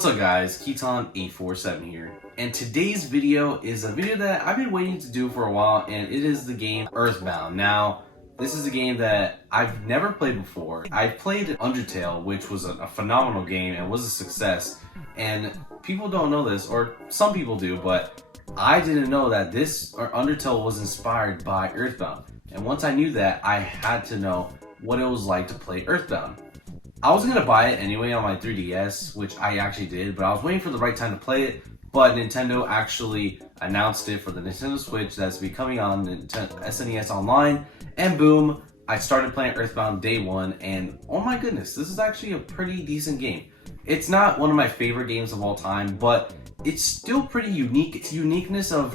What's up guys, Keaton847 here, and today's video is a video that I've been waiting to do for a while, and it is the game Earthbound. Now, this is a game that I've never played before. I've played Undertale, which was a phenomenal game and was a success, and people don't know this, or some people do, but I didn't know that Undertale was inspired by Earthbound. And once I knew that, I had to know what it was like to play Earthbound. I was gonna buy it anyway on my 3DS, which I actually did, but I was waiting for the right time to play it. But Nintendo actually announced it for the Nintendo Switch that's be coming on SNES Online, and boom, I started playing Earthbound day one, and oh my goodness, this is actually a pretty decent game. It's not one of my favorite games of all time, but it's still pretty unique. It's uniqueness of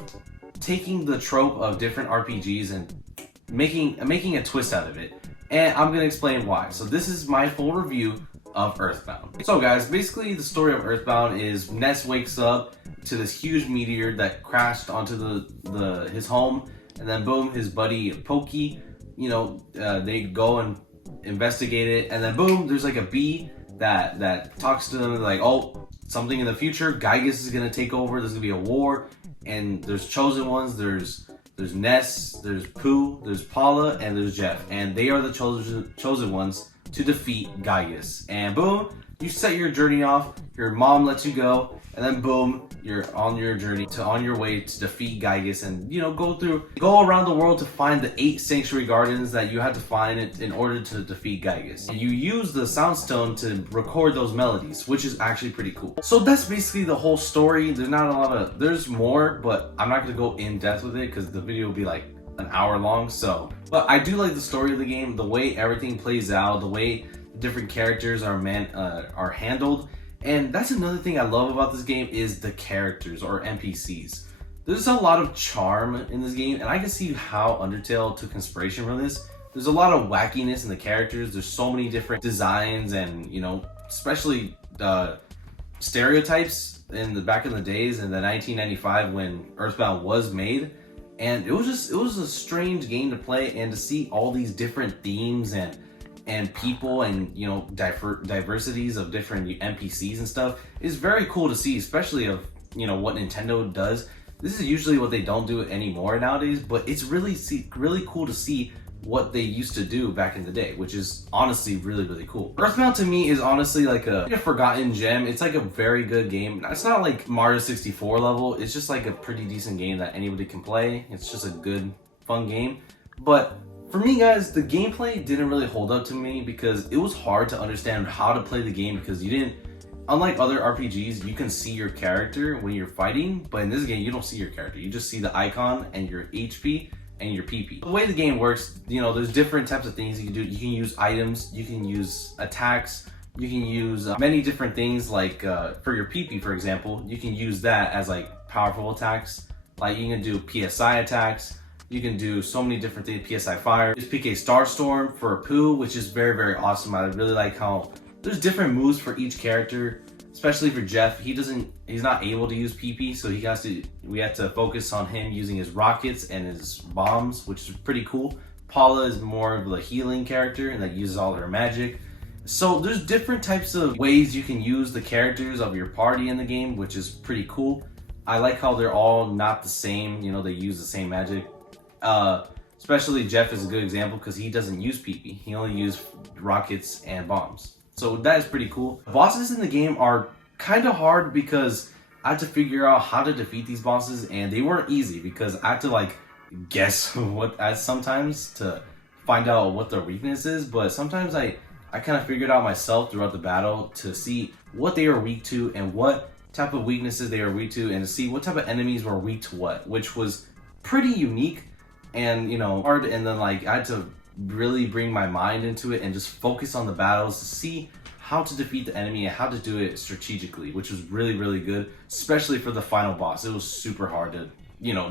taking the trope of different RPGs and making a twist out of it. And I'm going to explain why. So this is my full review of Earthbound. So guys, basically the story of Earthbound is Ness wakes up to this huge meteor that crashed onto his home, and then boom, his buddy Pokey, they go and investigate it, and then boom, there's like a bee that talks to them like, oh, something in the future, Gygus is going to take over, there's going to be a war, and there's chosen ones, there's Ness, there's Pooh, there's Paula, and there's Jeff. And they are the chosen ones to defeat Gygus. And boom, you set your journey off, your mom lets you go, and then boom, you're on your journey on your way to defeat Gygus, and go around the world to find the 8 sanctuary gardens that you had to find in order to defeat Gygus. And you use the soundstone to record those melodies, which is actually pretty cool. So that's basically the whole story. There's more, but I'm not gonna go in depth with it because the video will be like an hour long. But I do like the story of the game, the way everything plays out, the way different characters are handled. And that's another thing I love about this game is the characters, or NPCs. There's a lot of charm in this game, and I can see how Undertale took inspiration from this. There's a lot of wackiness in the characters. There's so many different designs, and especially stereotypes back in the days in the 1995 when Earthbound was made. And it was a strange game to play, and to see all these different themes and people and diversities of different NPCs and stuff is very cool to see, especially of what Nintendo does. This is usually what they don't do anymore nowadays, but it's really cool to see what they used to do back in the day, which is honestly really cool. Earthbound to me is honestly like a forgotten gem. It's like a very good game. It's not like Mario 64 level. It's just like a pretty decent game that anybody can play. It's just a good, fun game. But for me guys, the gameplay didn't really hold up to me because it was hard to understand how to play the game, because unlike other RPGs, you can see your character when you're fighting, but in this game you don't see your character. You just see the icon and your HP and your PP. The way the game works, there's different types of things you can do. You can use items, you can use attacks, you can use many different things, like for your PP, for example, you can use that as like powerful attacks. Like you can do PSI attacks, you can do so many different things, PSI Fire. There's PK Starstorm for Pooh, which is very awesome. I really like how there's different moves for each character, especially for Jeff. He's not able to use PP, so we have to focus on him using his rockets and his bombs, which is pretty cool. Paula is more of a healing character and that uses all her magic. So there's different types of ways you can use the characters of your party in the game, which is pretty cool. I like how they're all not the same, they use the same magic. Especially Jeff is a good example because he doesn't use PP. He only uses rockets and bombs. So that is pretty cool. Bosses in the game are kind of hard because I had to figure out how to defeat these bosses, and they weren't easy because I had to guess sometimes to find out what their weakness is. But sometimes I kind of figured out myself throughout the battle to see what they are weak to and what type of weaknesses they are weak to, and to see what type of enemies were weak to what, which was pretty unique and hard. And then I had to really bring my mind into it and just focus on the battles to see how to defeat the enemy and how to do it strategically, which was really good, especially for the final boss. It was super hard to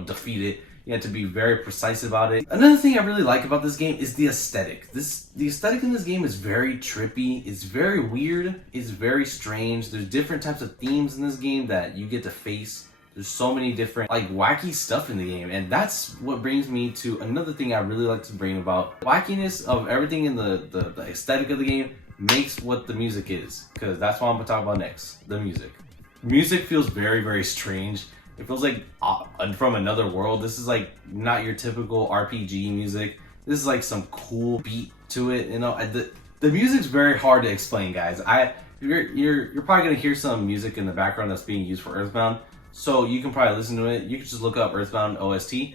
defeat it. You had to be very precise about it. Another thing I really like about this game is the aesthetic. The aesthetic in this game is very trippy, it's very weird, it's very strange. There's different types of themes in this game that you get to face. There's so many different wacky stuff in the game, and that's what brings me to another thing I really like to bring about. Wackiness of everything in the aesthetic of the game makes what the music is, because that's what I'm gonna talk about next, the music. Music feels very, very strange. It feels like from another world. This is like not your typical RPG music. This is like some cool beat to it. You know, the music's very hard to explain, guys. You're probably gonna hear some music in the background that's being used for Earthbound, so you can probably listen to it. You can just look up Earthbound OST,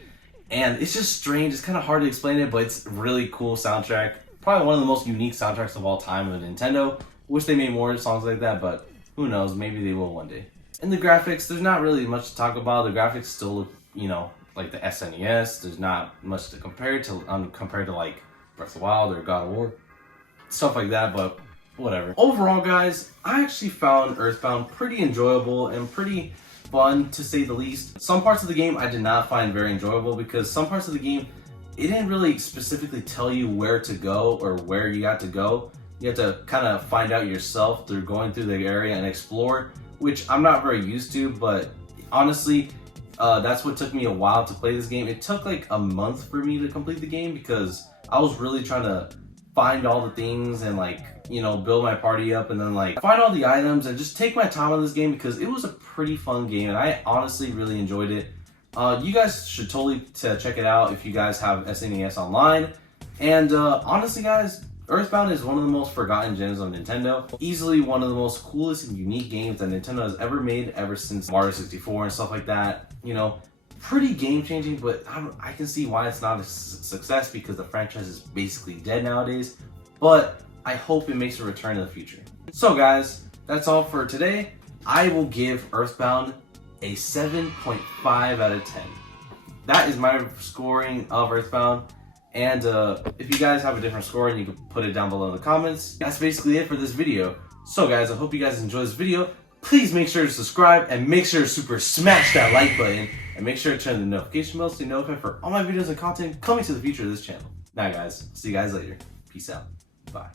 and it's just strange. It's kind of hard to explain it, but it's a really cool soundtrack. Probably one of the most unique soundtracks of all time of Nintendo. Wish they made more songs like that, but who knows? Maybe they will one day. And the graphics, there's not really much to talk about. The graphics still look, you know, like the SNES. There's not much to compare to compared to like Breath of the Wild or God of War, stuff like that. But whatever. Overall, guys, I actually found Earthbound pretty enjoyable and pretty fun, to say the least. Some parts of the game I did not find very enjoyable because some parts of the game, it didn't really specifically tell you where to go or where you got to go. You have to kind of find out yourself through going through the area and explore, which I'm not very used to, but honestly, that's what took me a while to play this game. It took like a month for me to complete the game because I was really trying to find all the things and like, you know, build my party up and then like find all the items and just take my time on this game because it was a pretty fun game and I honestly really enjoyed it. You guys should totally check it out if you guys have SNES online. And honestly, guys, Earthbound is one of the most forgotten gems of Nintendo. Easily one of the most coolest and unique games that Nintendo has ever made ever since Mario 64 and stuff like that. You know, pretty game changing, but I can see why it's not a success because the franchise is basically dead nowadays. But I hope it makes a return in the future. So guys, that's all for today. I will give Earthbound a 7.5 out of 10. That is my scoring of Earthbound. And if you guys have a different score, you can put it down below in the comments. That's basically it for this video. So guys, I hope you guys enjoyed this video. Please make sure to subscribe and make sure to super smash that like button and make sure to turn the notification bell so you're notified for all my videos and content coming to the future of this channel. Now guys, see you guys later. Peace out. Bye.